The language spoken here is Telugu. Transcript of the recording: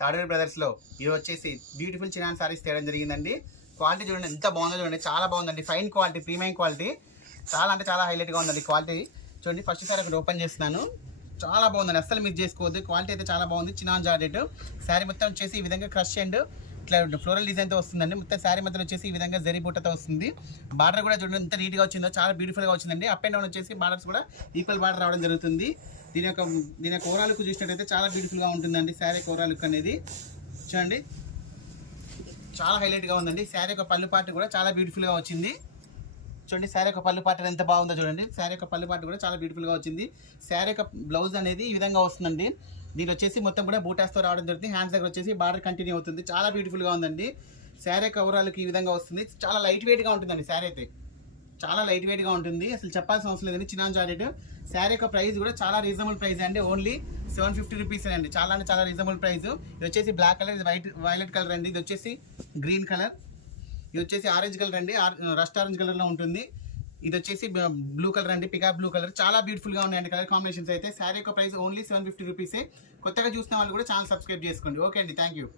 తాడూరి బ్రదర్స్లో ఇది వచ్చేసి బ్యూటిఫుల్ చినాన్ సారీస్ తేయడం జరిగిందండి. క్వాలిటీ చూడండి ఎంత బాగుందో చూడండి, చాలా బాగుందండి. ఫైన్ క్వాలిటీ, ప్రీమియం క్వాలిటీ, చాలా అంటే చాలా హైలైట్గా ఉందండి క్వాలిటీ. చూడండి ఫస్ట్ సారి ఒకటి ఓపెన్ చేస్తున్నాను, చాలా బాగుందండి, అస్సలు మిస్ చేసుకోవద్దు. క్వాలిటీ అయితే చాలా బాగుంది. చినాన్ జార్జెట్ శారీ మొత్తం వచ్చేసి ఈ విధంగా క్రష్ అండ్ ఇట్లా ఫ్లోరల్ డిజైన్తో వస్తుందండి. మొత్తం శారీ మొత్తం వచ్చేసి ఈ విధంగా జరీ బుట్టతో వస్తుంది. బార్డర్ కూడా చూడండి ఎంత నీట్గా వచ్చిందో, చాలా బ్యూటిఫుల్గా వచ్చిందండి. అప్ అండ్ డౌన్ వచ్చేసి బార్డర్స్ కూడా ఈక్వల్ బార్డర్ రావడం జరుగుతుంది. దీని యొక్క ఓవరాల్ లుక్ చూసినట్టయితే చాలా బ్యూటిఫుల్గా ఉంటుందండి. శారీ ఓవరాల్ లుక్ అనేది చూడండి చాలా హైలైట్గా ఉందండి. శారీ యొక్క పళ్ళు పార్ట్ కూడా చాలా బ్యూటిఫుల్గా వచ్చింది. చూడండి శారీ యొక్క పళ్ళు పార్ట్ ఎంత బాగుందో చూడండి. శారీ యొక్క పళ్ళు పార్ట్ కూడా చాలా బ్యూటిఫుల్గా వచ్చింది. శారీ యొక్క బ్లౌజ్ అనేది ఈ విధంగా వస్తుందండి. దీని వచ్చేసి మొత్తం కూడా బూటాస్తో రావడం జరుగుతుంది. హ్యాండ్స్ దగ్గర వచ్చేసి బార్డర్ కంటిన్యూ అవుతుంది. చాలా బ్యూటిఫుల్గా ఉందండి. శారీ యొక్క ఓవరాల్కి ఈ విధంగా వస్తుంది. చాలా లైట్ వెయిట్గా ఉంటుందండి. శారీ అయితే చాలా లైట్ వెయిట్గా ఉంటుంది, అసలు చెప్పాల్సిన అవసరం లేదండి. చినాన్ జార్జెట్ శారీ యొక్క ప్రైస్ కూడా చాలా రీజనబుల్ ప్రైస్ అండి. ఓన్లీ 750 రూపీస్ అండి. చాలా అంటే చాలా రీజనబుల్ ప్రైస్. ఇది వచ్చేసి బ్లాక్ కలర్, ఇది వైలెట్ కలర్ అండి. ఇది వచ్చేసి గ్రీన్ కలర్, ఇది వచ్చేసి ఆరెంజ్ కలర్ అండి, రస్ట్ ఆరెంజ్ కలర్లో ఉంటుంది. ఇది వచ్చేసి బ్లూ కలర్ అండి, పికాక్ బ్లూ కలర్. చాలా బ్యూటిఫుల్గా ఉన్నాయండి కలర్ కాంబినేషన్స్ అయితే. శారీ యొక్క ప్రైస్ ఓన్లీ 750 రూపీసే. కొత్తగా చూసిన వాళ్ళు కూడా ఛానల్ సబ్స్క్రైబ్ చేసుకోండి. ఓకే అండి, థ్యాంక్ యూ.